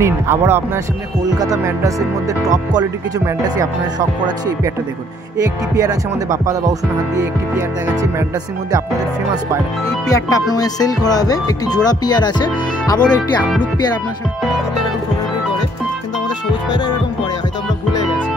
নিন আবারও আপনার সামনে কলকাতা ম্যাড্রাসের মধ্যে টপ কোয়ালিটির কিছু ম্যাড্রাসই আপনারা শখ করাচ্ছি। এই পেয়ারটা দেখুন, একটি পেয়ার আছে আমাদের বাপ্পাদা বাউসুন হাত দিয়ে, একটি পেয়ার দেখাচ্ছি ম্যাড্রাসের মধ্যে আপনাদের ফেমাস পায়রা। এই পেয়ারটা আপনার মধ্যে সেল করা হবে, একটি জোড়া পেয়ার আছে, আবারও একটি আমলুক পেয়ার আপনার সামনে এরকম ফটোগ্রাফি করে, কিন্তু আমাদের সবুজ পায়রা এরকম পরে হয়তো আমরা ভুলে গেছি।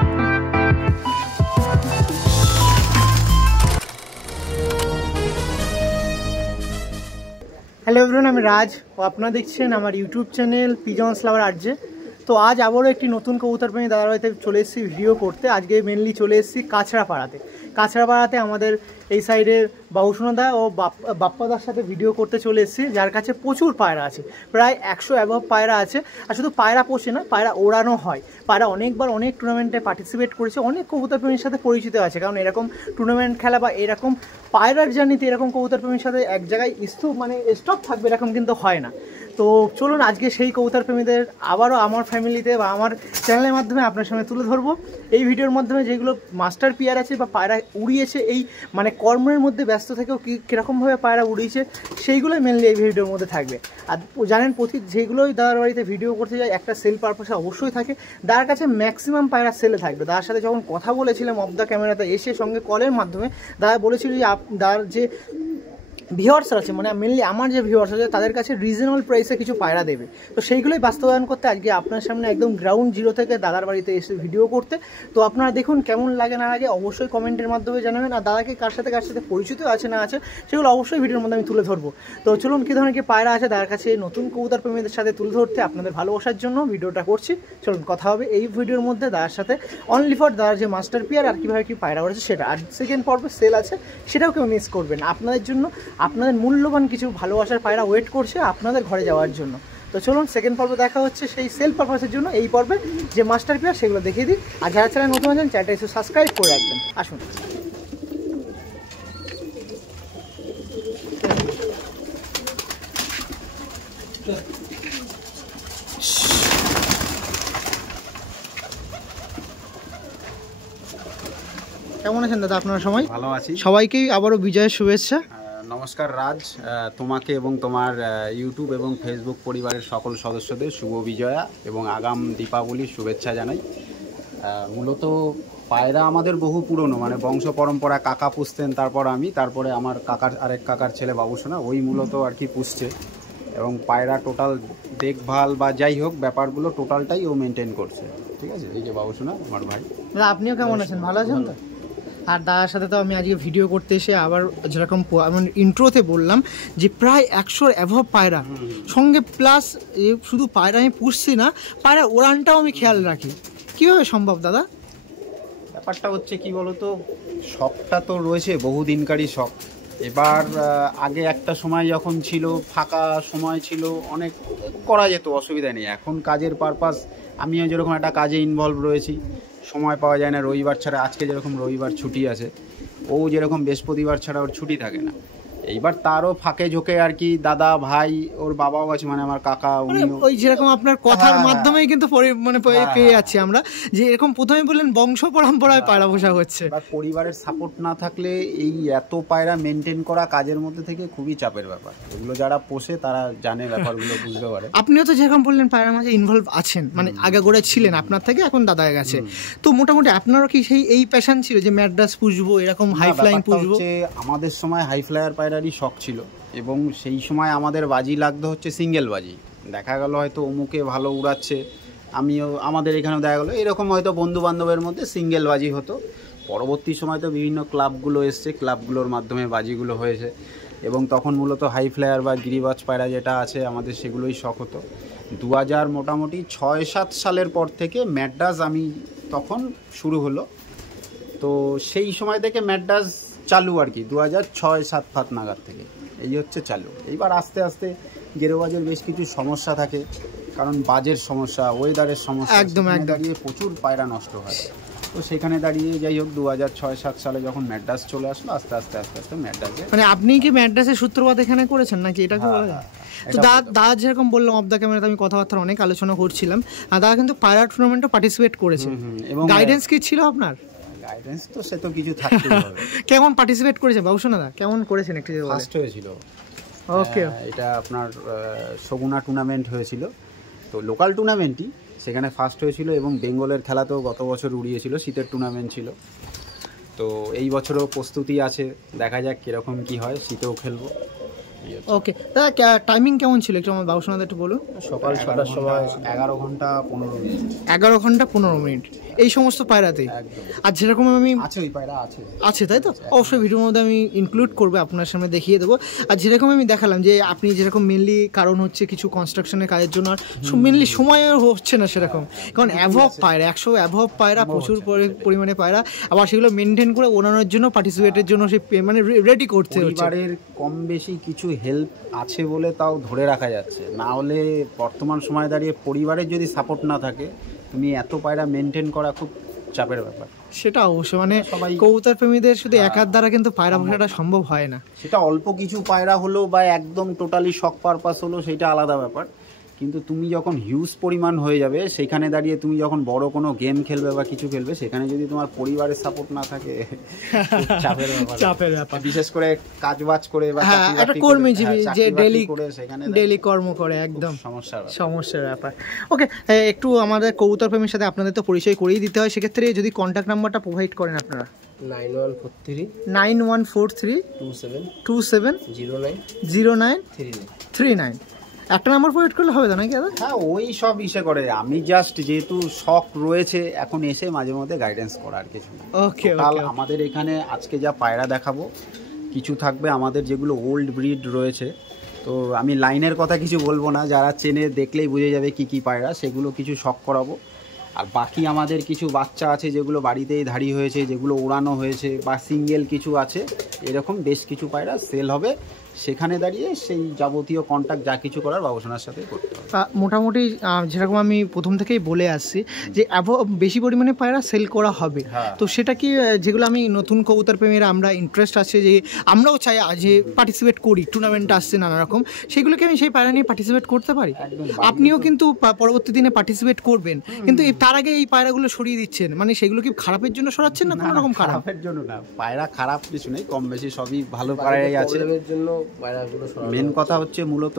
হ্যালো এভরিওয়ান, আমি রাজ ও আপনারা দেখছেন আমার ইউটিউব চ্যানেল পিজন্স লাভার আরজে। তো আজ আবারও একটি নতুন কবুতর প্রেমী দাদার বাড়িতে চলে এসেছি ভিডিও করতে। আজকে মেনলি চলে এসেছি কাছড়াপাড়াতে আমাদের এই সাইডে বাউসুনাদা ও বাপ্পাদার সাথে ভিডিও করতে চলে এসেছি, যার কাছে প্রচুর পায়রা আছে, প্রায় 100 অ্যাবভ পায়রা আছে। আর শুধু পায়রা পোষে না, পায়রা ওড়ানো হয়। পায়রা অনেকবার অনেক টুর্নামেন্টে পার্টিসিপেট করেছে, অনেক কবুতর প্রেমীর সাথে পরিচিত আছে, কারণ এরকম টুর্নামেন্ট খেলা বা এরকম পায়রার জার্নিতে এরকম কবুতর প্রেমীর সাথে এক জায়গায় স্টপ থাকবে এরকম কিন্তু হয় না। তো চলুন আজকে সেই কবুতর প্রেমীদের আবারও আমার ফ্যামিলিতে বা আমার চ্যানেলের মাধ্যমে আপনার সামনে তুলে ধরবো। এই ভিডিওর মাধ্যমে যেগুলো মাস্টার পেয়ার আছে বা পায়রা উড়িয়েছে, এই মানে কর্মের মধ্যে ব্যস্ত থেকেও কীরকমভাবে পায়রা উড়িয়েছে সেইগুলোই মেনলি এই ভিডিওর মধ্যে থাকবে। আর জানেন যেগুলোই দাদার বাড়িতে ভিডিও করতে যায় একটা সেল পারপাসে অবশ্যই থাকে। দাদার কাছে ম্যাক্সিমাম পায়রা সেলে থাকবে। দাদার সাথে যখন কথা বলেছিলাম অফ দ্য ক্যামেরাতে এসে সঙ্গে কলের মাধ্যমে, দাদা বলেছিল যে দাদার যে ভিউয়ার্স আছে, মানে মেনলি আমার যে ভিউয়ার্স আছে তাদের কাছে রিজনেবল প্রাইসে কিছু পায়রা দেবে। তো সেইগুলোই বাস্তবায়ন করতে আজকে আপনার সামনে একদম গ্রাউন্ড জিরো থেকে দাদার বাড়িতে এসে ভিডিও করতে। তো আপনারা দেখুন কেমন লাগে না লাগে অবশ্যই কমেন্টের মাধ্যমে জানাবেন। আর দাদাকে কার সাথে পরিচিত আছে না আছে সেগুলো অবশ্যই ভিডিওর মধ্যে আমি তুলে ধরবো। তো চলুন কী ধরনের কি পায়রা আছে দাদার কাছে নতুন কবুতর প্রেমীদের সাথে তুলে ধরতে আপনাদের ভালোবাসার জন্য ভিডিওটা করছি। চলুন কথা হবে এই ভিডিওর মধ্যে দাদার সাথে, অনলি ফর দাদার যে মাস্টার পেয়ার আর কীভাবে কী পায়রা করেছে সেটা। আর সেকেন্ড পর্বে সেল আছে, সেটাও কেউ মিস করবেন। আপনাদের জন্য আপনাদের মূল্যবান কিছু ভালোবাসার পায়রা ওয়েট করছে আপনাদের ঘরে যাওয়ার জন্য। তো চলুন সেকেন্ড পর্বে দেখা হচ্ছে সেই সেল পারপাসের জন্য। এই পর্বে যে মাস্টার পেয়ার সেগুলো দেখিয়ে দিই। আর যারা চ্যানেল নতুন আছেন চ্যানেলটা এসে সাবস্ক্রাইব করে রাখবেন। আসুন। কেমন আছেন দাদা আপনারা? সবাই ভালো আছি। সবাইকেই আবারও বিজয়ের শুভেচ্ছা। নমস্কার রাজ, তোমাকে এবং তোমার ইউটিউব এবং ফেসবুক পরিবারের সকল সদস্যদের শুভ বিজয়া এবং আগাম দীপাবলির শুভেচ্ছা জানাই। মূলত পায়রা আমাদের বহু পুরনো, মানে বংশ পরম্পরা, কাকা পুষতেন, তারপরে আমার আরেক কাকার ছেলে বাবুসোনা ওই মূলত আর কি পুষছে, এবং পায়রা টোটাল দেখভাল বা যাই হোক ব্যাপারগুলো টোটালটাই ও মেনটেন করছে। ঠিক আছে, এই যে বাবুসোনা আমার ভাই। আপনিও কেমন আছেন? ভালো আছেন তো? আর দাদার সাথে তো আমি আজকে ভিডিও করতে এসে আবার যেরকম আমার ইন্ট্রোতে বললাম যে প্রায় 100 অ্যাভব পায়রা সঙ্গে, প্লাস শুধু পায়রা আমি পুষছি না, পায়রা ওড়ানটাও আমি খেয়াল রাখি। কীভাবে সম্ভব দাদা? ব্যাপারটা হচ্ছে কি বলতো, শখটা তো রয়েছে বহুদিনকারই শখ। এবার আগে একটা সময় যখন ছিল, ফাঁকা সময় ছিল, অনেক করা যেত, অসুবিধা নেই। এখন কাজের পারপাস, আমিও যেরকম একটা কাজে ইনভলভ রয়েছি, সময় পাওয়া যায় না রবিবার ছাড়া। আজকে যেরকম রবিবার ছুটি আছে, ও যেরকম বৃহস্পতিবার ছাড়া ওর ছুটি থাকে না। এইবার তারও ফাঁকে ঝোঁকে আর কি দাদা, ভাই, ওর বাবাও আছে, মানে আমার কাকা, ওই যেরকম আপনার কথার মাধ্যমেই কিন্তু মানে পেয়ে যাচ্ছি আমরা যে এরকম প্রথমে বললেন বংশ পরম্পরায় পায়রা পোষা হচ্ছে। পরিবারের সাপোর্ট না থাকলে এই এত পায়রা মেনটেন করা কাজের মধ্যে থেকে খুবই চাপের ব্যাপার। এগুলো যারা পোষে তারা জানে, ব্যাপারগুলো বুঝতে পারে। আপনিও তো যেরকম বললেন পায়রার মাঝে ইনভলভ আছেন, মানে আগাগোড়া ছিলেন আপনার থেকে, এখন দাদা গেছে। তো মোটামুটি আপনারও কি সেই এই প্যাশন ছিল যে ম্যাড্রাস পুষবো, এরকম হাই ফ্লাইং পুষবো? আমাদের সময় হাই ফ্লায়ার পায়রারই শখ ছিল, এবং সেই সময় আমাদের বাজি লাগতো হচ্ছে সিঙ্গেল বাজি। দেখা গেল হয়তো অমুকে ভালো উড়াচ্ছে, আমাদের এখানেও দেখা গেলো এরকম, হয়তো বন্ধু বান্ধবের মধ্যে সিঙ্গেল বাজি হতো। পরবর্তী সময় তো বিভিন্ন ক্লাবগুলো এসছে, ক্লাবগুলোর মাধ্যমে বাজিগুলো হয়েছে, এবং তখন মূলত হাই ফ্লায়ার বা গিরিবাজ পায়রা যেটা আছে আমাদের সেগুলোই শখ হতো। 2000 মোটামুটি 6-7 সালের পর থেকে ম্যাড্রাস আমি তখন শুরু হলো। তো সেই সময় থেকে ম্যাড্রাস চালু আর কি 2006-7 নাগাদ থেকে এই হচ্ছে চালু। এইবার আস্তে আস্তে গেরোবাজের বেশ কিছু সমস্যা থাকে, কারণ বাজের সমস্যা, ওয়েদারের সমস্যা, একদম দাঁড়িয়ে প্রচুর পায়রা নষ্ট হয়। তো সেখানে দাঁড়িয়ে যাই হোক 2006-7 সালে যখন ম্যাড্রাস চলে আসলো, আস্তে আস্তে ম্যাড্রাসে। মানে আপনি কি ম্যাড্রাসের সূত্রপাত এখানে করেছেন নাকি, এটা কি বলা যায়? তো দাদা যেরকম বললাম অফ দ্য ক্যামেরাতে আমি কথাবার্তা অনেক আলোচনা করছিলাম, আর দাদা কিন্তু পায়রা টুর্নামেন্টে পার্টিসিপেট করেছে। এবং গাইডেন্স কি ছিল আপনার? গাইডেন্স তো সে তো কিছু থাকতেই হবে। কেমন পার্টিসিপেট করেছে বাবুসোনা দা? কেমন করেছেন একটু? ফার্স্ট হয়েছিল। ওকে, এটা আপনার সগুনা টুর্নামেন্ট হয়েছিল, তো লোকাল টুর্নামেন্টই, সেখানে ফার্স্ট হয়েছিল এবং বেঙ্গলের খেলাতেও গত বছর উড়িয়েছিল, শীতের টুর্নামেন্ট ছিল। তো এই বছরও প্রস্তুতি আছে, দেখা যাক কীরকম কী হয়, শীতেও খেলবো। ওকে দাদা, টাইমিং কেমন ছিল একটু আমার বাবুসোনাদের একটু বলুন। সকাল 6টার সময় 11 ঘন্টা 15 মিনিট। 11 ঘন্টা 15 মিনিট এই সমস্ত পায়রাতে। আর যেরকম আমি আছে, ওই পায়রা আছে তাই তো, অবশ্যই ভিডিওর মধ্যে আমি ইনক্লুড করবো, আপনার সামনে দেখিয়ে দেবো। আর যেরকম আমি দেখালাম যে আপনি যেরকম মেনলি কারণ হচ্ছে কিছু কনস্ট্রাকশনের কাজের জন্য আর মেনলি সময় হচ্ছে না সেরকম, কারণ অ্যাভব পায়রা 100 অ্যাভব পায়রা, প্রচুর পরিমাণে পায়রা, আবার সেগুলো মেনটেন করে ওড়ানোর জন্য, পার্টিসিপেটের জন্য সে মানে রেডি করতে হচ্ছে। পরিবারের কম বেশি কিছু হেল্প আছে বলে তাও ধরে রাখা যাচ্ছে, না হলে বর্তমান সময় দাঁড়িয়ে পরিবারের যদি সাপোর্ট না থাকে, তুমি এত পায়রা মেনটেন করা খুব চাপের ব্যাপার। সেটা অবশ্যই, মানে কবুতর প্রেমীদের শুধু একার দ্বারা কিন্তু পায়রা পোষাটা সম্ভব হয় না। সেটা অল্প কিছু পায়রা হলো বা একদম টোটালি শখ পারপাস হলো, সেটা আলাদা ব্যাপার। কিন্তু তুমি যখন হিউজ পরিমাণ হয়ে যাবে, সেখানে দাঁড়িয়ে তুমি যখন বড় কোনো গেম খেলবে বা কিছু খেলবে, সেখানে যদি তোমার পরিবারের সাপোর্ট না থাকে, চাপের ব্যাপার। বিশেষ করে কাজবাজ করে বা একটা কর্মজীবী যে ডেইলি কর্ম করে, একদম সমস্যার ব্যাপার। ওকে, একটু আমাদের কবুতর প্রেমীর সাথে আপনাদের তো পরিচয় করেই দিতে হয়, সেক্ষেত্রে যদি কন্ট্যাক্ট নাম্বারটা প্রোভাইড করেন আপনারা। 9143 27 09 39। একটা নাম্বার প্রোভাইড করলে হবে তো নাকি দাদা? হ্যাঁ, ওই সব ইসে করে, আমি জাস্ট যেহেতু শখ রয়েছে এখন এসে মাঝে মধ্যে গাইডেন্স করা, আর কিছু না। ওকে, আমাদের এখানে আজকে যা পায়রা দেখাবো, কিছু থাকবে আমাদের যেগুলো ওল্ড ব্রিড রয়েছে, তো আমি লাইনের কথা কিছু বলবো না, যারা চেনে দেখলেই বুঝে যাবে কি কি পায়রা, সেগুলো কিছু শখ করাবো। আর বাকি আমাদের কিছু বাচ্চা আছে যেগুলো বাড়িতেই ধাড়ি হয়েছে, যেগুলো ওড়ানো হয়েছে, বা সিঙ্গেল কিছু আছে, এরকম বেশ কিছু পায়রা সেল হবে, সেখানে দাঁড়িয়ে সেই যাবতীয় কন্ট্যাক্ট যা কিছু করার বাবুসোনার সাথে করতে হবে। মোটামুটি যেরকম আমি প্রথম থেকেই বলে আসছি যে বেশি পরিমাণে পায়রা সেল করা হবে, তো সেটা কি যেগুলো আমি নতুন কবুতর প্রেমীরা আমরা ইন্টারেস্ট আছে যে আমরাও চাই যে পার্টিসিপেট করি, টুর্নামেন্ট আসছে নানা রকম, সেগুলোকে আমি সেই পায়রা নিয়ে পার্টিসিপেট করতে পারি? আপনিও কিন্তু পরবর্তী দিনে পার্টিসিপেট করবেন, কিন্তু তার আগে এই পায়রাগুলো সরিয়ে দিচ্ছেন, মানে সেগুলো কি খারাপের জন্য সরাচ্ছেন না কোনো রকম? খারাপের জন্য না, পায়রা খারাপ কিছু নেই, কম বেশি সবই ভালো পায়রাই আছে। মেন কথা হচ্ছে মূলত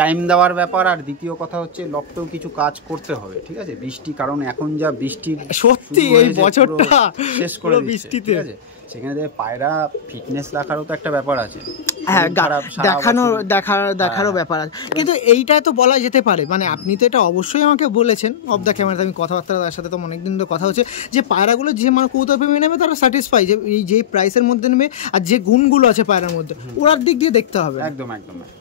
টাইম দেওয়ার ব্যাপার, আর দ্বিতীয় কথা হচ্ছে লকটেও কিছু কাজ করতে হবে, ঠিক আছে? বৃষ্টি, কারণ এখন যা বৃষ্টির সত্যি এই বছরটা শেষ করে বৃষ্টিতে, ঠিক আছে, সেখানে পায়রা ফিটনেস রাখারও তো একটা ব্যাপার আছে, দেখারও ব্যাপার আছে। কিন্তু এইটা তো বলা যেতে পারে, মানে আপনি তো এটা অবশ্যই আমাকে বলেছেন অফ দ্য ক্যামেরাতে, আমি কথাবার্তা তার সাথে তো অনেকদিন তো কথা হচ্ছে, যে পায়রাগুলো যে মানে কবুতর প্রেমী নেবে তারা স্যাটিসফাই, যে এই যে প্রাইসের মধ্যে নেবে আর যে গুণগুলো আছে পায়রার মধ্যে, ওরার দিক দিয়ে দেখতে হবে। একদম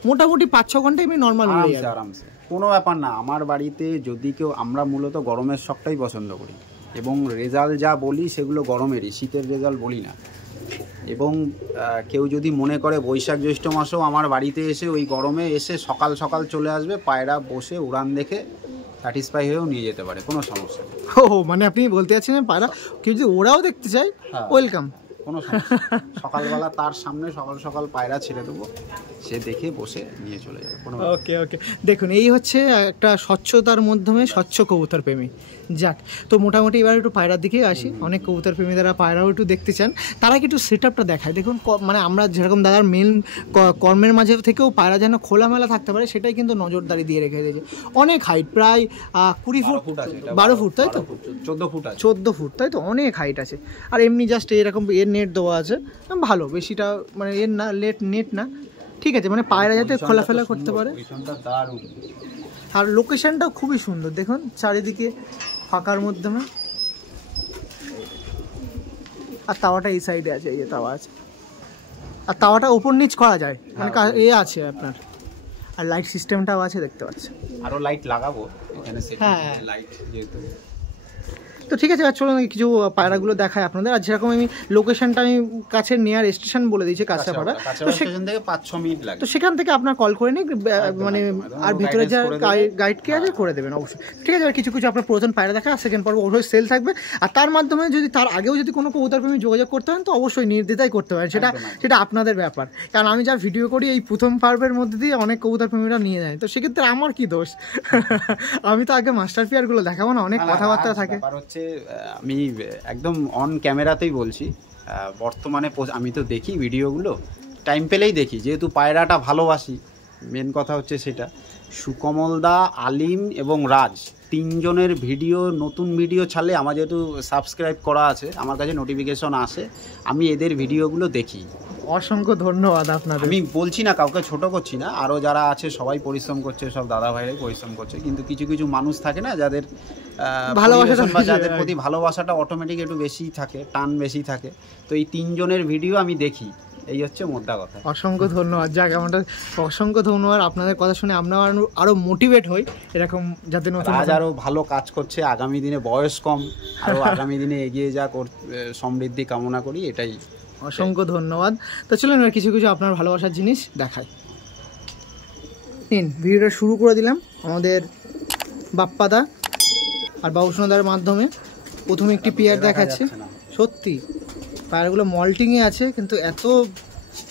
মোটামুটি 5-6 ঘন্টা এমনি নর্মাল আরামসে, কোনো ব্যাপার না। আমার বাড়িতে যদি কেউ, আমরা মূলত গরমের শখটাই পছন্দ করি, এবং রেজাল্ট যা বলি সেগুলো গরমেরই, শীতের রেজাল্ট বলি না। এবং কেউ যদি মনে করে বৈশাখ জ্যৈষ্ঠ মাসেও আমার বাড়িতে এসে ওই গরমে এসে সকাল সকাল চলে আসবে, পায়রা বসে উড়ান দেখে স্যাটিসফাই হয়েও নিয়ে যেতে পারে, কোনো সমস্যা নেই। মানে আপনি বলতে চাচ্ছেন পায়রা কেউ যদি ওরাও দেখতে চায়, ওয়েলকাম, কোনো সমস্যা। সকালবেলা তার সামনে সকাল সকাল পায়রা ছেড়ে দেবো, সে দেখে বসে নিয়ে চলে যাবে। ওকে, দেখুন এই হচ্ছে একটা স্বচ্ছতার মাধ্যমে স্বচ্ছ কবুতর প্রেমী। যাক, তো মোটামুটি এবার একটু পায়রার দিকে আসি। অনেক কবুতর প্রেমী যারা পায়রাও একটু দেখতে চান, তারা একটু সেট আপটা দেখায়। দেখুন, মানে আমরা যেরকম দাদার মেন কর্মের মাঝে থেকেও পায়রা যেন খোলামেলা থাকতে পারে, সেটাই কিন্তু নজরদারি দিয়ে রেখে দিয়েছে। অনেক হাইট, প্রায় 20 ফুট, 12 ফুট, তাই তো? 14 ফুট, তাই তো? অনেক হাইট আছে। আর এমনি জাস্ট এরকম এর নেট দেওয়া আছে, ভালো, বেশিটা মানে এর না, নেট না, ঠিক আছে, মানে পায়রা যাতে খোলাফেলা করতে পারে। আর লোকেশনটাও খুবই সুন্দর, দেখুন চারিদিকে ফাঁকার মাধ্যমে। আর তাওয়াটা এই সাইডে আছে, এই যে তাওয়া আছে, আর তাওয়াটা উপর নিচ করা যায়, মানে আছে আপনার। আর লাইট সিস্টেমটাও আছে, দেখতে পাচ্ছেন। আরো লাইট লাগাবো এখানে, লাইট যেহেতু। তো ঠিক আছে, চলো কিছু পায়রাগুলো দেখায় আপনাদের। আর যেরকম আমি লোকেশনটা আমি কাছে নিয়ার স্টেশন বলে দিয়েছি, কাঁচরাপাড়া, তো সেখান থেকে 5-6 মিনিট লাগে, তো সেখান থেকে আপনার কল করে নিয়ে মানে আর ভিতরে যা গাইড কে আছে করে দেবেন অবশ্যই, ঠিক আছে? আর কিছু আপনার প্রয়োজন পায়রা দেখা, আর সেকেন্ড পর্ব অবশ্যই সেল থাকবে। আর তার মাধ্যমে যদি তার আগেও যদি কোনো কবুতর প্রেমী যোগাযোগ করতে হয়, তো অবশ্যই নির্দ্বিধায় করতে পারেন, সেটা আপনাদের ব্যাপার। কারণ আমি যা ভিডিও করি এই প্রথম পর্বের মধ্যে দিয়ে অনেক কবুতর প্রেমীরা নিয়ে যায়, তো সেক্ষেত্রে আমার কি দোষ? আমি তো আগে মাস্টার পিয়ারগুলো দেখাবো না, অনেক কথাবার্তা থাকে। আমি একদম অন ক্যামেরাতেই বলছি, বর্তমানে আমি তো দেখি ভিডিওগুলো, টাইম পেলেই দেখি, যেহেতু পায়রাটা ভালোবাসি, মেন কথা হচ্ছে সেটা। সুকমল দা, আলিম এবং রাজ তিনজনের ভিডিও, নতুন ভিডিও ছাড়লে আমার যেহেতু সাবস্ক্রাইব করা আছে, আমার কাছে নোটিফিকেশন আসে, আমি এদের ভিডিওগুলো দেখি। অসংখ্য ধন্যবাদ আপনাদের। আমি বলছি না, কাউকে ছোট করছি না, আরও যারা আছে সবাই পরিশ্রম করছে, সব দাদা ভাইরাই পরিশ্রম করছে, কিন্তু কিছু কিছু মানুষ থাকে না যাদের ভালোবাসাটা বা যাদের প্রতি ভালোবাসাটা অটোমেটিক একটু বেশি থাকে, টান বেশি থাকে, তো এই তিনজনের ভিডিও আমি দেখি, এই হচ্ছে মোদ্দা কথা। অসংখ্য ধন্যবাদ। যাক, আমাদের অসংখ্য ধন্যবাদ। আপনাদের কথা শুনে আমরা আরও মোটিভেট হই এরকম, যাতে নতুন আজ আরও ভালো কাজ করছে, আগামী দিনে বয়স কম, আরও আগামী দিনে এগিয়ে যাক, ওর সমৃদ্ধি কামনা করি, এটাই। অসংখ্য ধন্যবাদ। তো চলুন আর কিছু কিছু আপনার ভালোবাসার জিনিস দেখাই। নিন, ভিডিওটা শুরু করে দিলাম আমাদের বাপ্পাদা আর বাবুসোনাদার মাধ্যমে। প্রথমে একটি পেয়ার দেখাচ্ছি। সত্যি পায়রাগুলো মল্টিংয়ে আছে, কিন্তু এত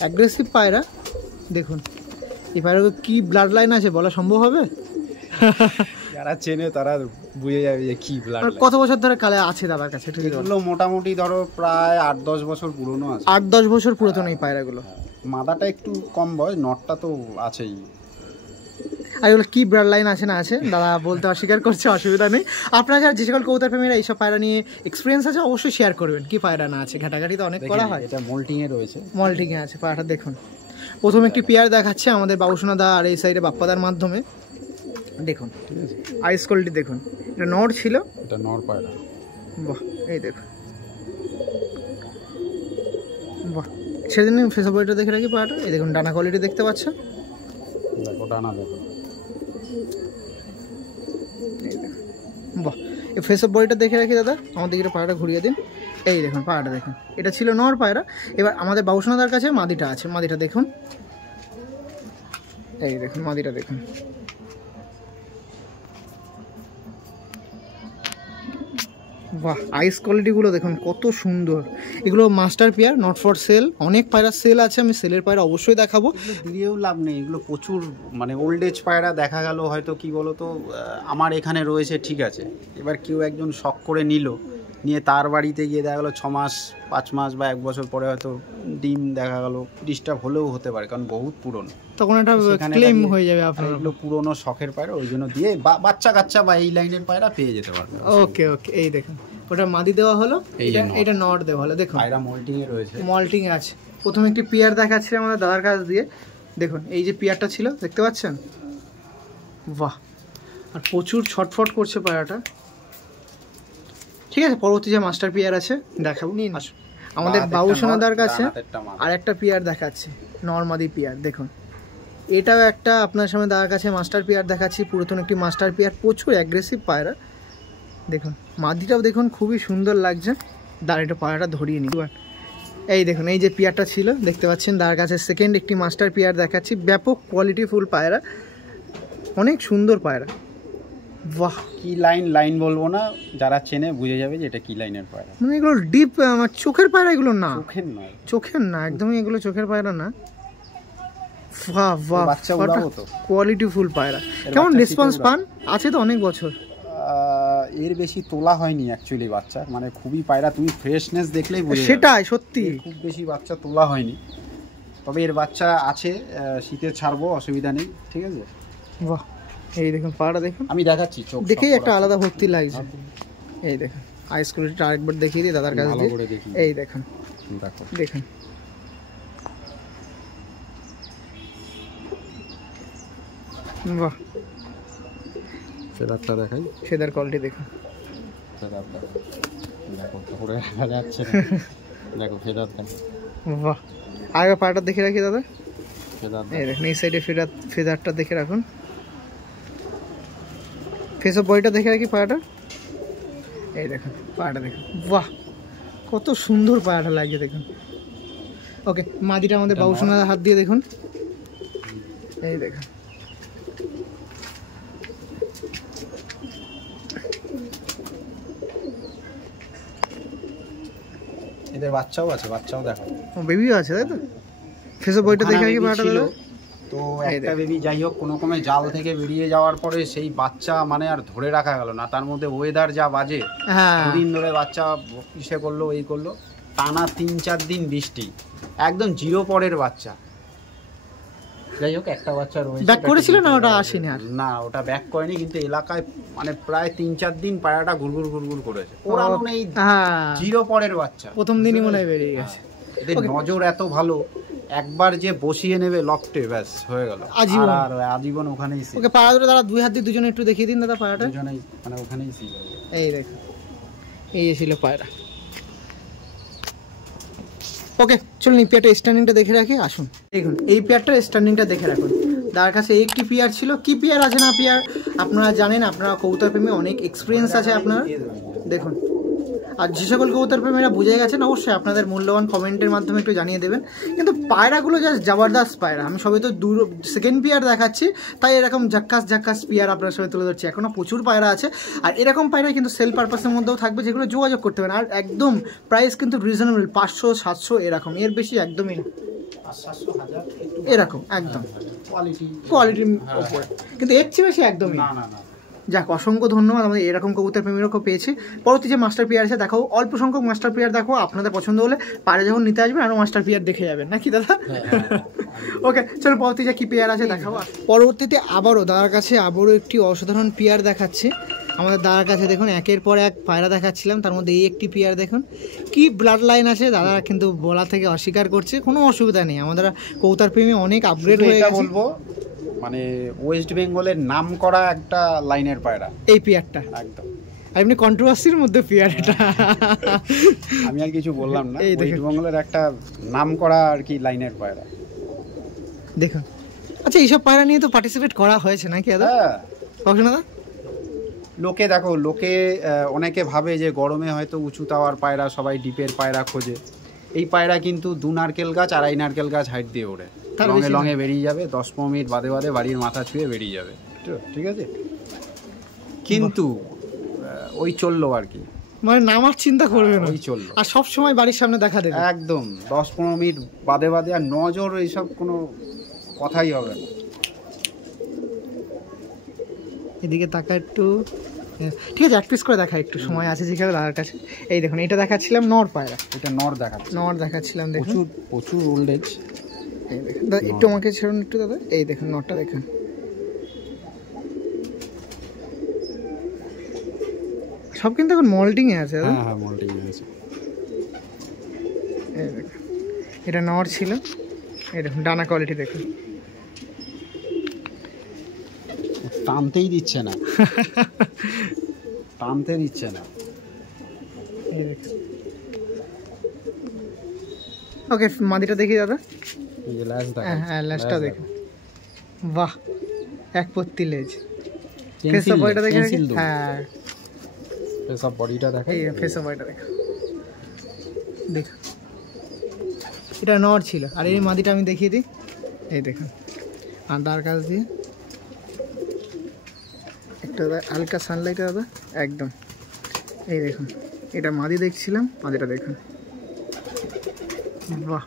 অ্যাগ্রেসিভ পায়রা দেখুন। এই পায়রাগুলো কী ব্লাড লাইন আছে বলা সম্ভব হবে? যারা চেনে তারা বুঝে যাবে যে কি ব্লাড লাইন। কত বছর ধরে কালে আছে দাদার কাছে? এগুলো মোটামুটি ধরো প্রায় 8-10 বছর পুরনো আছে। 8-10 বছর পুরাতন এই পায়রাগুলো। মাদাটা একটু কম বয়স, নটটা তো আছেই। আর এগুলো কি ব্লাড লাইন আছে না আছে দাদা বলতে অস্বীকার করছে, অসুবিধা নেই। আপনারা যারা যে সকল কবুতর প্রেমীরা এইসব পায়রা নিয়ে এক্সপিরিয়েন্স আছে অবশ্যই শেয়ার করবেন, কি পায়রা না আছে। ঘাটাঘাটি তো অনেক করা হয়। এটা মল্টিংয়ে রয়েছে, মল্টিংয়ে আছে পায়রাটা দেখুন। প্রথম একটি পেয়ার দেখাচ্ছে আমাদের বাবুসোনাদা আর এই সাইডে বাপ্পাদার মাধ্যমে। দেখুন আইস কোয়ালিটি দেখুন, এটা নর ছিল, এটা নর পায়রা। বাহ, এই দেখুন, বাহ। সেদিন ফেসবুক বইটা দেখে রাখি পায়রাটা। এই দেখুন ডানা কোয়ালিটি দেখতে পাচ্ছেন, দেখো ডানা দেখো, বাহ। এই ফেসবুক বইটা দেখে রাখি দাদা, আমাদের দিকে পায়রাটা ঘুরিয়ে দিন। এই দেখুন পায়রাটা দেখুন, এটা ছিল নর পায়রা। এবার আমাদের বাবুসোনাদার কাছে মাদিটা আছে, মাদিটা দেখুন, এই দেখুন মাদিটা দেখুন। বাহ, আইস কোয়ালিটিগুলো দেখুন কত সুন্দর। এগুলো master pair, not for sale. অনেক পায়রা সেল আছে, আমি সেলের পায়রা অবশ্যই দেখাবো। দিয়েও লাভ নেই, এগুলো প্রচুর মানে ওল্ড এজ পায়রা। দেখা গেল হয়তো কি বলো তো, আমার এখানে রয়েছে ঠিক আছে, এবার কেউ একজন শখ করে নিয়ে তার বাড়িতে গিয়ে দেখা গেলো 6 মাস 5 মাস বা 1 বছর পরে হয়তো ডিম দেখা গেল ডিস্টার্ব হলেও হতে পারে, কারণ বহুত পুরনো, তখন এটা ক্লেম হয়ে যাবে আপনার। এগুলো পুরনো শখের পায়রা, ওই জন্য দিয়ে বাচ্চা কাচ্চা বা এই লাইনের পায়রা পেয়ে যেতে পারবে। ওকে ওকে, এই দেখুন ওটা মাদি দেওয়া হলো, এটা নট দেওয়া হলো। দেখুন পায়রা মল্টিংয়ে রয়েছে, মল্টিংয়ে আছে। প্রথমে একটি পেয়ার দেখাচ্ছে আমাদের দাদার কাছ দিয়ে। দেখুন এই যে পেয়ারটা ছিল দেখতে পাচ্ছেন, বাহ। আর প্রচুর ছটফট করছে পায়রাটা। ঠিক আছে, পরবর্তী যে মাস্টার পেয়ার আছে দেখাবো। নিন, আমাদের বাবুসোনাদার কাছে আর একটা পেয়ার দেখাচ্ছে, নরমাদি পেয়ার। দেখুন এটাও একটা আপনার সামনে দাদার কাছে মাস্টার পেয়ার দেখাচ্ছি, পুরাতন একটি মাস্টার পেয়ার, প্রচুর অ্যাগ্রেসিভ পায়রা। দেখুন মাদিটাও দেখুন খুবই সুন্দর লাগছে। দাঁড়িটা পায়রাটা ধরিয়ে নিই। এই দেখুন এই যে পেয়ারটা ছিল দেখতে পাচ্ছেন দাদার কাছে সেকেন্ড একটি মাস্টার পেয়ার দেখাচ্ছি। ব্যাপক কোয়ালিটিফুল পায়রা, অনেক সুন্দর পায়রা। বাহ, কি লাইন বলবো না, যারা চেনে বুঝে যাবে যে এটা কি লাইনের পায়রা। মানে এগুলো ডিপ আমার চোখের পায়রা, এগুলো না চোখের নয়, চোখের না, একদমই এগুলো চোখের পায়রা না। বাহ বাহ, বাচ্চা উড়াবো তো, কোয়ালিটিফুল পায়রা। কেমন রেসপন্স পান? আছে তো অনেক বছর। এর বেশি তোলা হয়নি অ্যাকচুয়ালি বাচ্চা, মানে খুবই পায়রা তুমি ফ্রেশনেস দেখলেই বুঝে যাবে। সেটাই সত্যি, খুব বেশি বাচ্চা তোলা হয়নি, তবে এর বাচ্চা আছে, শীতে ছাড়বো, অসুবিধা নেই, ঠিক আছে। বাহ, এই দেখুন পায়রা দেখুন, আমি দেখাচ্ছি, চোখ দেখেই একটা আলাদা ভক্তি লাগছে। এই দেখুন আইস কোয়ালিটিটা আরেকবার দেখিয়ে দিই দাদার কাছে দিয়ে। এই দেখুন, দেখুন বাহ, ফেদারটা দেখাই, ফেদার কোয়ালিটি দেখুন, ফেদারটা দেখো, ধরে রাখা যাচ্ছে না, দেখো ফেদারটা। বাহ, আগে পায়রাটা দেখে রাখি দাদা। ফেদার এই দেখুন এই সাইডে ফেদারটা দেখে রাখুন। ফেসব বইটা দেখে রাখি পায়রাটা। এই দেখুন পায়রাটা দেখুন, বাহ কত সুন্দর পায়রাটা লাগছে দেখুন। ওকে, মাদিটা আমাদের বাবুসোনার হাত দিয়ে দেখুন। এই দেখুন এদের বাচ্চাও আছে, বাচ্চাও দেখো, বেবিও আছে তাই তো। ফেসব বইটা দেখে রাখি পায়রাটা। তো একটা বেবি যাই হোক কোনো রকমের জাল থেকে বেরিয়ে যাওয়ার পরে সেই বাচ্চা মানে আর ধরে রাখা গেল না, তার মধ্যে ওয়েদার যা বাজে, দুদিন ধরে বাচ্চা ইসে করলো, এই করলো, টানা 3-4 দিন বৃষ্টি, একদম 0 পরের বাচ্চা। যাই হোক একটা বাচ্চা রয়েছে। ব্যাক করেছিল না ওটা আসেনি আর? না ওটা ব্যাক করেনি, কিন্তু এলাকায় মানে প্রায় 3-4 দিন পায়রাটা ঘুরঘুর করেছে। ওরাও নেই, জিরো পরের বাচ্চা, প্রথম দিনই মনে হয় বেরিয়ে গেছে। এদের নজর এত ভালো, একবার যে বসিয়ে নেবে লফটে ব্যাস হয়ে গেল, আর আজীবন ওখানেই। ওকে পায়রা দুটো দাদা দুই হাত দিয়ে দুজনে একটু দেখিয়ে দিন দাদা পায়রাটা। দুজনেই মানে ওখানেই ছিল। এই দেখো এই ছিল পায়রা। ওকে চলুন এই পেয়ারটা স্ট্যান্ডিংটা দেখে রাখি, আসুন দেখুন এই পেয়ারটার স্ট্যান্ডিংটা দেখে রাখুন। তার কাছে একটি পেয়ার ছিল, কি পেয়ার আছে না পেয়ার আপনারা জানেন, আপনারা কবুতর প্রেমী অনেক এক্সপিরিয়েন্স আছে আপনার। দেখুন আর যে সকল কবুতর প্রেমীরা বুঝে গেছেন অবশ্যই আপনাদের মূল্যবান কমেন্টের মাধ্যমে একটু জানিয়ে দেবেন। কিন্তু পায়রাগুলো জাস্ট জবরদস্ত পায়রা। আমি সবাই তো সেকেন্ড পেয়ার দেখাচ্ছি, তাই এরকম ঝাক্কাস পেয়ার আপনার সবাই তুলে ধরছি। এখনও প্রচুর পায়রা আছে, আর এরকম পায়রা কিন্তু সেল পারপাসের মধ্যেও থাকবে, যেগুলো যোগাযোগ করতে পারেন। আর একদম প্রাইস কিন্তু রিজনেবল, 500-700 এরকম, এর বেশি একদমই না, এরকম একদম কোয়ালিটির ওপরে, কিন্তু এর চেয়ে বেশি একদমই না। যাক অসংখ্য ধন্যবাদ, আমাদের এরকম কবুতর প্রেমীরাও পেয়েছি। পরবর্তী যে মাস্টার পেয়ার আছে দেখাও, অল্প সংখ্যক মাস্টার পেয়ার দেখো, আপনাদের পছন্দ হলে পায়রা যখন নিতে আসবেন আরও মাস্টার পেয়ার দেখে যাবেন নাকি দাদা? ওকে চলো পরবর্তী যে কি পেয়ার আছে দেখাবো। পরবর্তীতে আবারও দাদার কাছে একটি অসাধারণ পেয়ার দেখাচ্ছে আমাদের দাদার কাছে। দেখুন একের পর এক পায়রা দেখাচ্ছিলাম, তার মধ্যে এই একটি পেয়ার দেখুন কি ব্লাড লাইন আছে, দাদা কিন্তু বলা থেকে অস্বীকার করছে, কোনো অসুবিধা নেই। আমাদের কবুতর প্রেমী অনেক আপগ্রেড হয়ে গেছে বলবো, মানে ওয়েস্ট বেঙ্গলের নাম করা একটা লাইনের পায়রা এই পেয়ারটা একদম। আর এমনি কন্ট্রোভার্সির মধ্যে পেয়ার এটা, আমি আর কিছু বললাম না, ওয়েস্ট বেঙ্গলের একটা নাম করা আর কি লাইনের পায়রা। দেখুন আচ্ছা এইসব পায়রা নিয়ে তো পার্টিসিপেট করা হয়েছে নাকি দাদা? কখনো দাদা? লোকে দেখো, লোকে অনেকে ভাবে যে গরমে হয়তো উঁচু তাওয়ার পায়রা, সবাই ডিপের পায়রা খোঁজে। এই পায়রা কিন্তু 2 নারকেল গাছ 2.5 নারকেল গাছ হাইট দিয়ে ওড়ে, লঙে বেরিয়ে যাবে, 10-15 মিনিট বাদে বাড়ির মাথা ছুঁয়ে বেরিয়ে যাবে, ঠিক আছে? কিন্তু ওই চললো আর কি, মানে নামার চিন্তা করবে না, ওই চললো, আর সব সময় বাড়ির সামনে দেখা দেবে একদম 10-15 মিনিট বাদে, আর নজর এইসব কোনো কথাই হবে না। এদিকে তাকা একটু, ঠিক আছে এক পিস করে দেখা, একটু সময় আছে যেখানে দাদার কাছে। এই দেখুন এটা দেখাচ্ছিলাম নর পায়রা, এটা নর দেখাচ্ছিলাম, দেখুন প্রচুর ওল্ড এজ। এই দেখুন দাদা একটু আমাকে ছেড়ুন একটু দাদা, এই দেখুন নরটা দেখুন, সব কিন্তু এখন মল্টিং এ আছে দাদা। হ্যাঁ মল্টিং এ আছে। এই দেখুন এটা নর ছিল, এই দেখুন ডানা কোয়ালিটি দেখুন, টানতেই দিচ্ছে না, ওকে মাদিটা দেখি দাদা, হ্যাঁ লেজটা দেখুন, বাহ এক পত্তি লেজ, ফেস অফ বডিটা দেখে, হ্যাঁ ফেস অফ বডিটা দেখো, এই ফেস অফ বডিটা দেখো, দেখো এটা নর ছিল। আর এই মাদিটা আমি দেখিয়ে দিই, এই দেখুন আর তার কাছ দিয়ে একটা হালকা সানলাইটে দাদা একদম, এই দেখুন এটা মাদি দেখছিলাম, মাদিটা দেখুন, বাহ।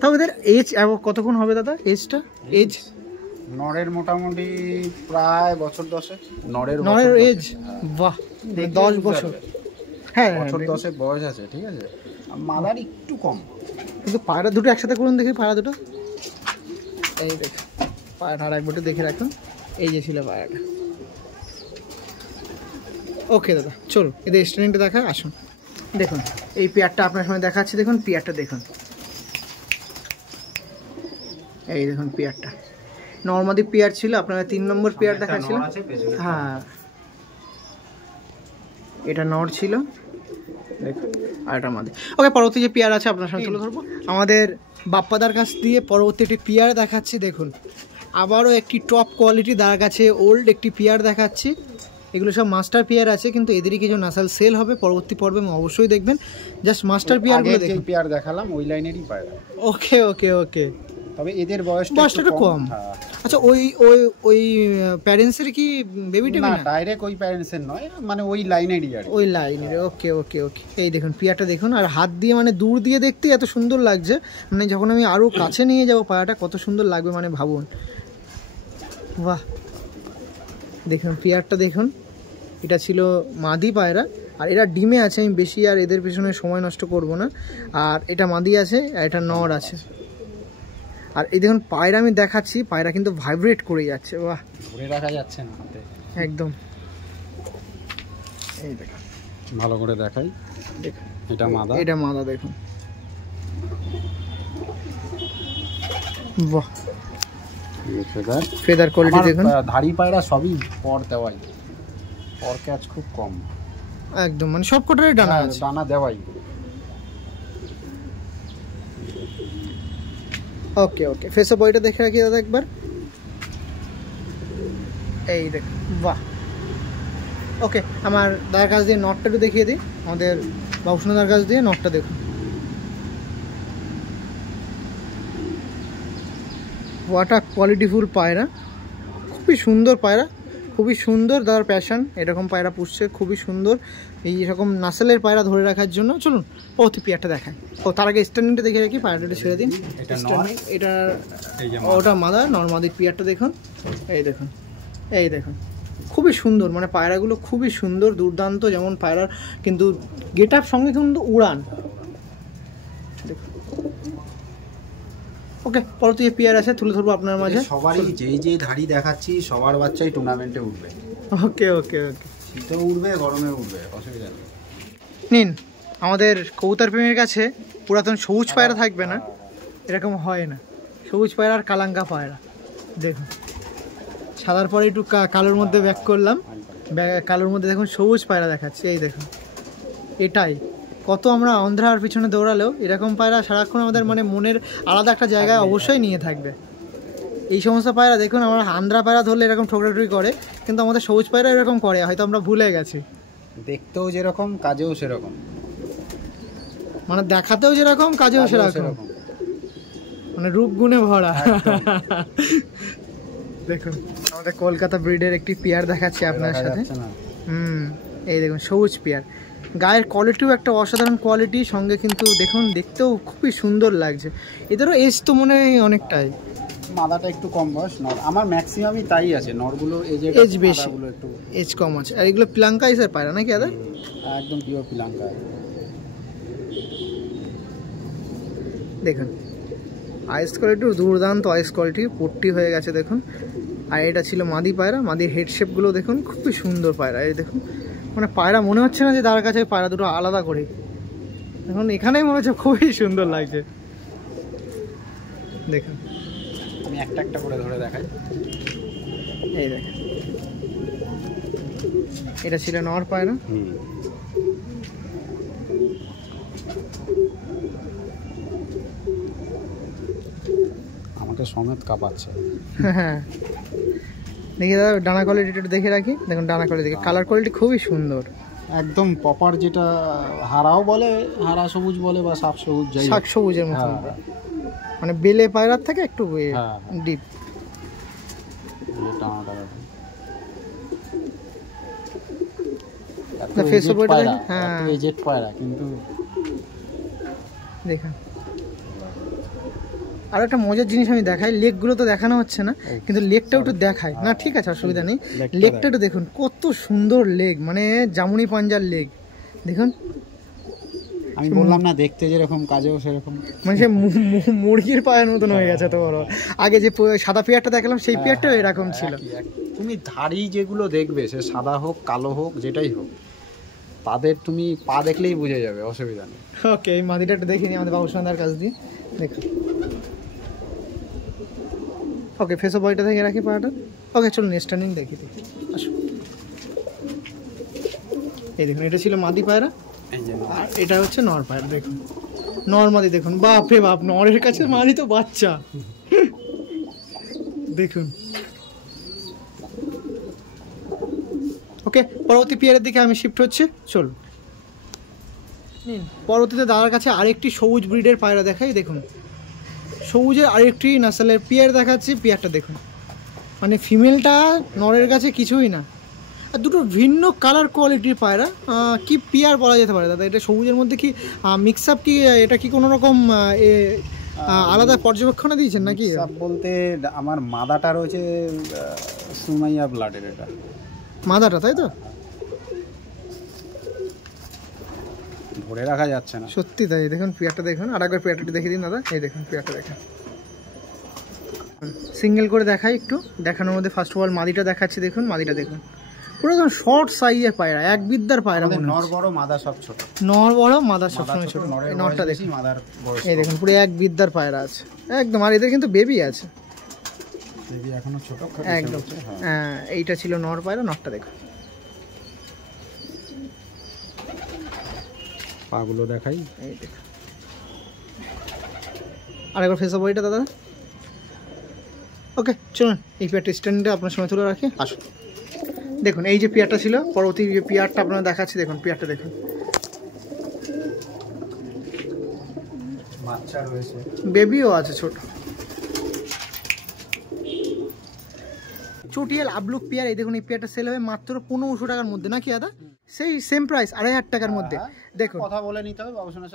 তাও এদের এজ কতক্ষণ হবে দাদা? এজটা এজ নরের মোটামুটি প্রায় বছর 10, নরের এজ, বাহ 10 বছর, হ্যাঁ বছর 10 বয়স আছে, ঠিক আছে। মাদার একটু কম, কিন্তু পায়রা দুটো একসাথে করুন দেখি, পায়রা দুটো এই দেখুন, পায়রা আর একবারটা দেখে রাখুন, এই যে ছিল পায়রাটা। ওকে দাদা চলো এদের স্ট্যান্ডিংটা দেখা, আসুন দেখুন এই পেয়ারটা আপনার সামনে দেখাচ্ছি, দেখুন পেয়ারটা দেখুন, এই দেখুন পেয়ারটা নর্মাদি পেয়ার ছিল, আপনারা 3 নম্বর পেয়ার দেখাচ্ছিল, হ্যাঁ এটা নর ছিল দেখুন, আর এটা মাদি। ওকে পরবর্তী যে পেয়ার আছে আপনার সামনে তুলে ধরবো, আমাদের বাপ্পাদার কাছ দিয়ে পরবর্তী একটি পেয়ার দেখাচ্ছি। দেখুন আবারও একটি টপ কোয়ালিটি দাদার কাছে ওল্ড একটি পেয়ার দেখাচ্ছি, এগুলো সব মাস্টার পেয়ার আছে, কিন্তু এদেরই কিছু নাসাল সেল হবে পরবর্তী পর্বে, অবশ্যই দেখবেন। জাস্ট মাস্টার পেয়ারগুলো দেখুন, যে পেয়ার দেখালাম ওই লাইনেরই পায়রা। ওকে ওকে ওকে, তবে এদের বয়সটা একটু কম। আচ্ছা ওই ওই ওই প্যারেন্টসের কি বেবি টেবি না? ডাইরেক্ট ওই প্যারেন্টসের নয়, মানে ওই লাইনেরই আর ওই লাইনের। ওকে ওকে ওকে, এই দেখুন পেয়ারটা দেখুন, আর হাত দিয়ে মানে দূর দিয়ে দেখতে এত সুন্দর লাগছে, মানে যখন আমি আরও কাছে নিয়ে যাবো পায়রাটা কত সুন্দর লাগবে, মানে ভাবুন, বাহ দেখুন পেয়ারটা দেখুন, এটা ছিল মাদি পায়রা, আর এরা ডিমে আছে, আমি বেশি আর এদের পেছনে সময় নষ্ট করব না। আর এটা মাদি আছে আর এটা নর আছে, আর এই দেখুন পায়রা আমি দেখাচ্ছি, পায়রা কিন্তু ভাইব্রেট করে যাচ্ছে, বাহ ধরে রাখা যাচ্ছে না হাতে একদম। এই দেখুন ভালো করে দেখাই, দেখুন এটা মাদা, এটা মাদা দেখুন, বাহ ফেদার কোয়ালিটি দেখুন। ধাড়ি পায়রা সবই পর দেওয়াই, পর ক্যাচ খুব কম একদম, মানে সব কটারই ডানা আছে, ডানা দেওয়াই। ওকে ওকে, ফেসে বইটা দেখে রাখি দাদা একবার, এই দেখুন বাহ। ওকে, আমার দাদার কাছ দিয়ে নটটা একটু দেখিয়ে দিই, আমাদের বাবুসোনাদার কাছ দিয়ে নটটা দেখুন, ওয়াটা কোয়ালিটিফুল পায়রা, খুবই সুন্দর পায়রা, খুবই সুন্দর। দাদার প্যাশন এরকম পায়রা পুষছে, খুবই সুন্দর এই রকম নাসেলের পায়রা ধরে রাখার জন্য। চলুন পরবর্তী পেয়ারটা দেখায়। ও তার আগে স্ট্যান্ডিংটা দেখে রাখি, পায়রাটা ছেড়ে দিন। এটা ওটা মাদা, নর্মাদির পেয়ারটা দেখুন, এই দেখুন, এই দেখুন খুবই সুন্দর, মানে পায়রাগুলো খুবই সুন্দর, দুর্দান্ত। যেমন পায়রার কিন্তু গেট আপ সঙ্গে কিন্তু উড়ান। দেখুন ওকে, পরবর্তী পেয়ার আছে তুলে ধরবো আপনার মাঝে। সবারই যেই ধাড়ি দেখাচ্ছি সবার বাচ্চাই টুর্নামেন্টে উঠবে। ওকে ওকে ওকে, শীতেও উঠবে, গরমে উঠবে, অসুবিধা নেই। নিন, আমাদের কবুতর প্রেমীর কাছে পুরাতন সবুজ পায়রা থাকবে না, এরকম হয় না। সবুজ পায়রা আর কালাঙ্কা পায়রা দেখুন, সাদার পরে একটু কালোর মধ্যে ব্যাক করলাম, কালোর মধ্যে দেখুন সবুজ পায়রা দেখাচ্ছে, এই দেখুন। এটাই কত আমরা অন্ধ্রার পিছনে দৌড়ালেও এরকম পায়রা সারাক্ষণ আমাদের মানে মনের আলাদা একটা জায়গায় অবশ্যই নিয়ে থাকবে। এই সমস্ত পায়রা দেখুন, আমরা আন্ধ্রা পায়রা ধরলে এরকম ঠোকরাঠুকি করে, কিন্তু আমাদের সবুজ পায়রা এরকম করে, হয়তো আমরা ভুলে গেছি। দেখতেও যেরকম, কাজেও সেরকম, মানে দেখাতেও যেরকম, কাজেও সেরকম, মানে রূপ গুণে ভরা। দেখুন আমাদের কলকাতা ব্রিডের একটি পেয়ার দেখাচ্ছি আপনার সাথে। এই দেখুন সবুজ পেয়ার, গায়ের কোয়ালিটিও একটা অসাধারণ কোয়ালিটি, সঙ্গে কিন্তু দেখুন দেখতেও খুবই সুন্দর লাগছে। এদেরও এজ তো মনে হয় অনেকটাই, মাদাটা একটু কম বয়স, নর আমার ম্যাক্সিমামই তাই আছে, নরগুলো এজ বেশি, একটু এজ কম আছে। আর এগুলো পিলাঙ্কা ইসের পায়রা নাকি দাদা? একদম পিওর পিলাঙ্কা। দেখুন আইস কোয়ালিটি দুর্দান্ত, আইস কোয়ালিটি পট্টি হয়ে গেছে দেখুন। আর এটা ছিল মাদি পায়রা, মাদির হেড শেপগুলো দেখুন খুবই সুন্দর পায়রা। এই দেখুন, মানে পায়রা মনে হচ্ছে না যে তার কাছে পায়রা দুটো আলাদা করে, এখন এখানেই মনে হচ্ছে খুবই সুন্দর লাগছে। দেখুন আমি একটা একটা করে ধরে দেখাই, এই দেখুন এটা ছিল নর পায়রা। আমাকে সমেত কাঁপাচ্ছে। হ্যাঁ দেখি দাদা, ডানা কোয়ালিটিটা দেখে রাখি, দেখুন ডানা কোয়ালিটি দেখে, কালার কোয়ালিটি খুবই সুন্দর, একদম প্রপার, যেটা হারাও বলে, হারা সবুজ বলে বা শাক সবুজ, শাক সবুজের মতো, মানে বেলে পায়রার থেকে একটু ডিপ। কিন্তু দেখুন আর একটা মজার জিনিস আমি দেখাই, লেগগুলো তো দেখানো হচ্ছে না, কিন্তু লেগটাও একটু দেখাই না, ঠিক আছে অসুবিধা নেই। লেগটা একটু দেখুন, কত সুন্দর লেগ, মানে জামুনি পাঞ্জার লেগ দেখুন। আমি বললাম না দেখতে যেরকম, কাজেও সেরকম, মানে সে মুরগির পায়ের মতন হয়ে গেছে তো বড়। আগে যে সাদা পেয়ারটা দেখালাম সেই পেয়ারটাও এরকম ছিল। তুমি ধাড়ি যেগুলো দেখবে, সে সাদা হোক কালো হোক যেটাই হোক, তাদের তুমি পা দেখলেই বুঝে যাবে, অসুবিধা নেই। ওকে, এই মাদিটা একটু দেখে নিই আমাদের বাবুসোনাদার কাছ দিয়ে, দেখুন। ওকে, ফেসো বয়টা দেখে রাখি পাটা। ওকে চলুন স্ট্যান্ডিং দেখি দিই, আসুন। এই দেখুন এটা ছিল মাদি পায়রা, আর এটা হচ্ছে নর পায়রা। দেখুন নর মাদি দেখুন, বাপরে বাপ, নরের কাছে মাদি তো বাচ্চা। দেখুন ওকে, পরবর্তী পেয়ারের দিকে আমি শিফট হচ্ছে, চলুন। পরবর্তীতে দাদার কাছে আরেকটি সবুজ ব্রিডের পায়রা দেখাই। দেখুন সবুজের আরেকটি নাসেলের পেয়ার দেখাচ্ছি, পেয়ারটা দেখুন, মানে ফিমেলটা নরের কাছে কিছুই না, আর দুটো ভিন্ন কালার কোয়ালিটির পায়রা। কি পেয়ার বলা যেতে পারে দাদা এটা? সবুজের মধ্যে কি মিক্স আপ, কি এটা কি কোনো রকম আলাদা পর্যবেক্ষণে দিয়েছেন নাকি? বলতে আমার মাদাটা রয়েছে সুমাইয়া ব্লাডের, এটা মাদাটা, তাই তো? ধরে রাখা যাচ্ছে না, সত্যি তাই। দেখুন পেয়ারটা দেখুন, আর একবার পেয়ারটা দেখে দিন দাদা, এই দেখুন পেয়ারটা দেখুন, সিঙ্গেল করে দেখাই একটু, দেখানোর মধ্যে ফার্স্ট অফ অল মাদিটা দেখাচ্ছি, দেখুন মাদিটা দেখুন, পুরো একদম শর্ট সাইজের পায়রা, এক বিদ্যার পায়রা। নর বড় মাদা সব ছোট, নর বড় মাদা সবসময় ছোট। এই নরটা দেখুন, এই দেখুন পুরো এক বিদ্যার পায়রা আছে একদম। আর এদের কিন্তু বেবি আছে, বেবি এখনো ছোট একদম। হ্যাঁ এইটা ছিল নর পায়রা, নরটা দেখুন। পাগুলো দেখাই, এই দেখুন। আরেকবার ফেস অফ ওইটা দাদা। ওকে চলুন এই পেয়ারটা স্ট্যান্ডে আপনার সময় তুলে রাখি, আসুন। দেখুন এই যে পেয়ারটা ছিল, পরবর্তী যে পেয়ারটা আপনারা দেখাচ্ছি, দেখুন পেয়ারটা দেখুন, বাচ্চা রয়েছে, বেবিও আছে ছোট। চটিয়াল আবলুক পেয়ার, এই দেখুন এই পেয়ারটা সেল হবে মাত্র 1500 টাকার মধ্যে, নাকি দাদা? সেই সেম প্রাইস 2500 টাকার মধ্যে। দেখুন কথা বলে নিতে হবে বাবুসোনার সাথে।